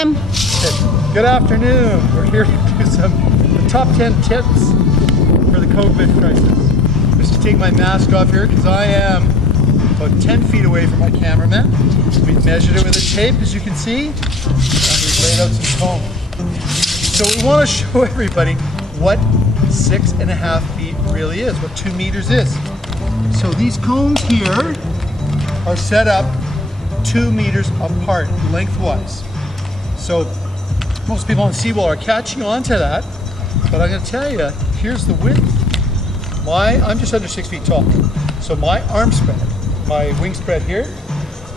him. Good afternoon. We're here to do the top 10 tips for the COVID crisis. Just to take my mask off here because I am about 10 feet away from my cameraman. We've measured it with a tape, as you can see, and we've laid out some cones. So we want to show everybody what 6.5 feet really is, what 2 meters is. So these cones here are set up 2 meters apart lengthwise. So most people on seawall are catching on to that, but I'm going to tell you, here's the width. I'm just under 6 feet tall, so my arm spread, my wing spread here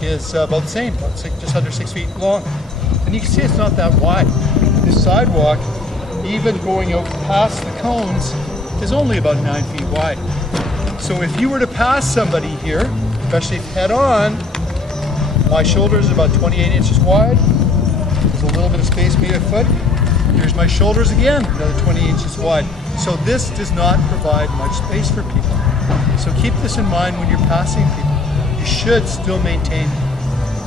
is about the same, just under 6 feet long. And you can see it's not that wide. This sidewalk, even going out past the cones, is only about 9 feet wide. So if you were to pass somebody here, especially head on, my shoulder is about 28 inches wide. There's a little bit of space made a foot. Here's my shoulders again, another 20 inches wide. So this does not provide much space for people. So keep this in mind when you're passing people. You should still maintain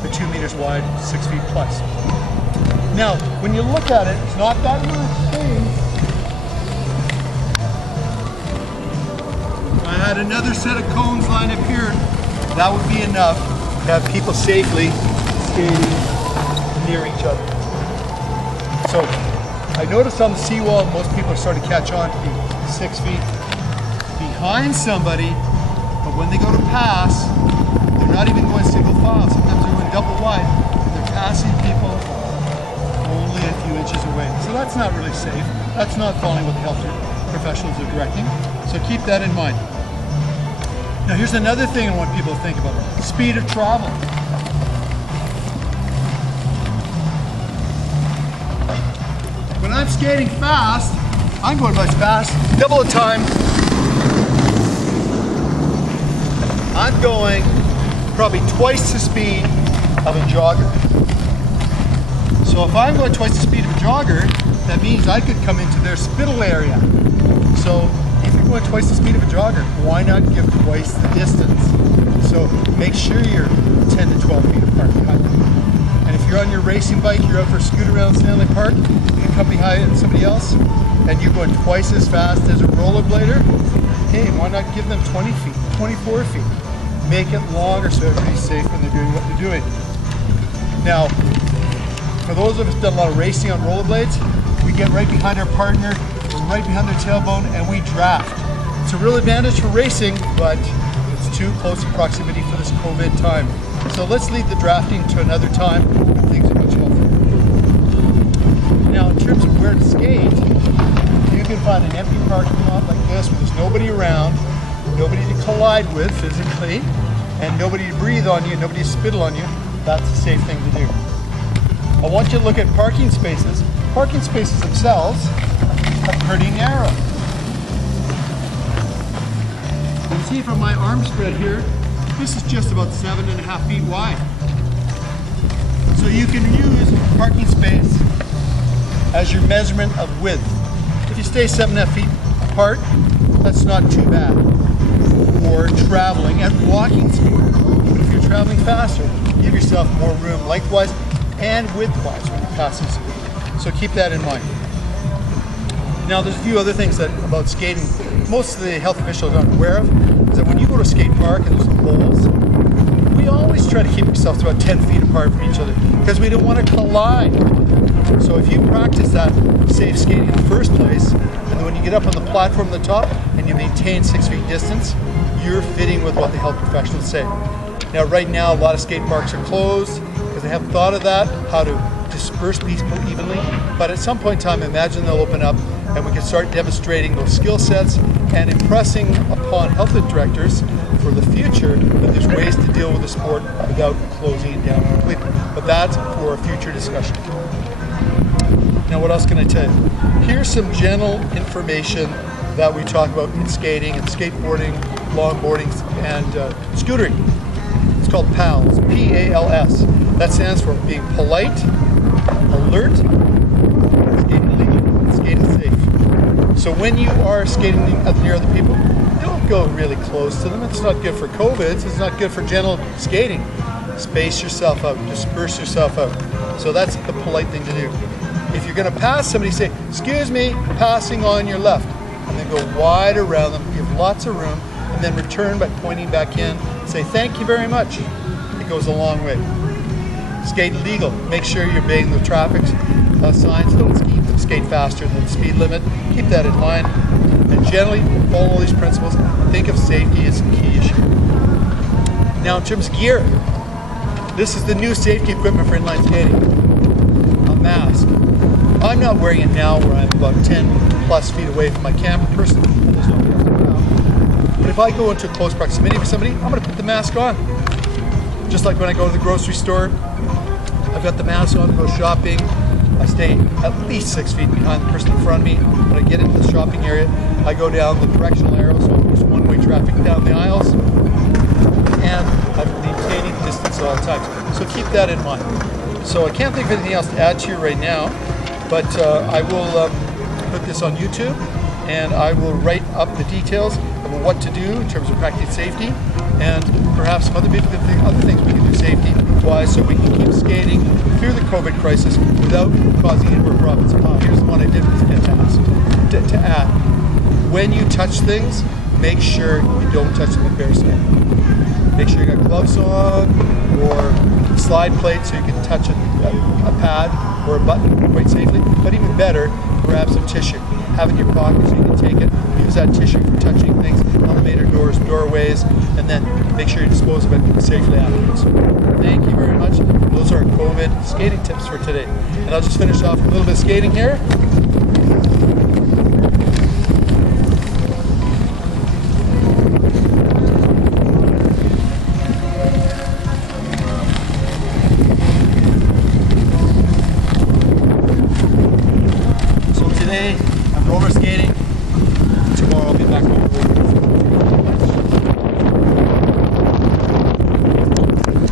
the 2 meters wide, 6 feet plus. Now, when you look at it, it's not that much space. If I had another set of cones lined up here, that would be enough to have people safely skating near each other. So I noticed on the seawall, most people are starting to catch on to be 6 feet behind somebody, but when they go to pass, they're not even going single file. Sometimes they're going double wide. They're passing people only a few inches away. So that's not really safe. That's not following what the health professionals are directing. So keep that in mind. Now here's another thing I want people to think about. Speed of travel. When I'm skating fast, I'm going much fast, double the time. I'm going probably twice the speed of a jogger. So if I'm going twice the speed of a jogger, that means I could come into their spittle area. So if you're going twice the speed of a jogger, why not give twice the distance? So make sure you're 10 to 12 feet apart behind them. And if you're on your racing bike, you're out for a scoot around Stanley Park, you come behind somebody else, and you're going twice as fast as a rollerblader, hey, why not give them 20 feet, 24 feet? Make it longer so everybody's safe when they're doing what they're doing. Now, for those of us who've done a lot of racing on rollerblades, we get right behind our partner, right behind their tailbone, and we draft. It's a real advantage for racing, but it's too close in proximity for this COVID time. So let's leave the drafting to another time when things are much healthier. Now, in terms of where to skate, you can find an empty parking lot like this where there's nobody around, nobody to collide with physically, and nobody to breathe on you, nobody to spittle on you. That's a safe thing to do. I want you to look at parking spaces. Parking spaces themselves are pretty narrow. You can see from my arm spread here, this is just about 7.5 feet wide. So you can use parking space as your measurement of width. If you stay 7.5 feet apart, that's not too bad for traveling at walking speed. But if you're traveling faster, give yourself more room lengthwise and widthwise when you're passing speed. So keep that in mind. Now there's a few other things about skating most of the health officials aren't aware of, is that when you go to a skate park and there's holes, we always try to keep yourself about 10 feet apart from each other because we don't want to collide. So if you practice that safe skating in the first place, and then when you get up on the platform at the top and you maintain 6 feet distance, you're fitting with what the health professionals say. Now right now a lot of skate parks are closed because they haven't thought of that, how to disperse people evenly, but at some point in time imagine they'll open up and we can start demonstrating those skill sets and impressing upon health directors for the future that there's ways to deal with the sport without closing it down completely. But that's for a future discussion. Now what else can I tell you? Here's some general information that we talk about in skating and skateboarding, longboarding, and scootering. It's called PALS, P-A-L-S. That stands for being polite, alert, skating legal, skating safe. So when you are skating near other people, don't go really close to them. It's not good for COVID. It's not good for gentle skating. Space yourself out, disperse yourself out. So that's the polite thing to do. If you're going to pass somebody, say, excuse me, passing on your left. And then go wide around them, give lots of room, and then return by pointing back in. Say, thank you very much. It goes a long way. Skate legal. Make sure you're obeying the traffic signs. Don't skate faster than the speed limit. Keep that in mind. And generally, follow all these principles. Think of safety as a key issue. Now, in terms of gear, this is the new safety equipment for inline skating. A mask. I'm not wearing it now where I'm about 10 plus feet away from my camera person. There's nobody else around. But if I go into close proximity with somebody, I'm going to put the mask on. Just like when I go to the grocery store, I've got the mask on to go shopping. I stay at least 6 feet behind the person in front of me. When I get into the shopping area, I go down the directional arrow, so there's one-way traffic down the aisles. And I'm maintaining distance at all times. So keep that in mind. So I can't think of anything else to add to you right now, but I will put this on YouTube, and I will write up the details of what to do in terms of practicing safety, and perhaps some other things we can do safety-wise so we can keep skating through the COVID crisis without causing any more problems. Here's the one I did forget to add. When you touch things, make sure you don't touch them with bare skin. Make sure you got gloves on or slide plate so you can touch a pad or a button quite safely. But even better, grab some tissue. Have it in your pocket so you can take it. Use that tissue for touching things, elevator doors, doorways, and then make sure you dispose of it safely afterwards. Thank you very much. Those are our COVID skating tips for today. And I'll just finish off with a little bit of skating here. So today I'm roller skating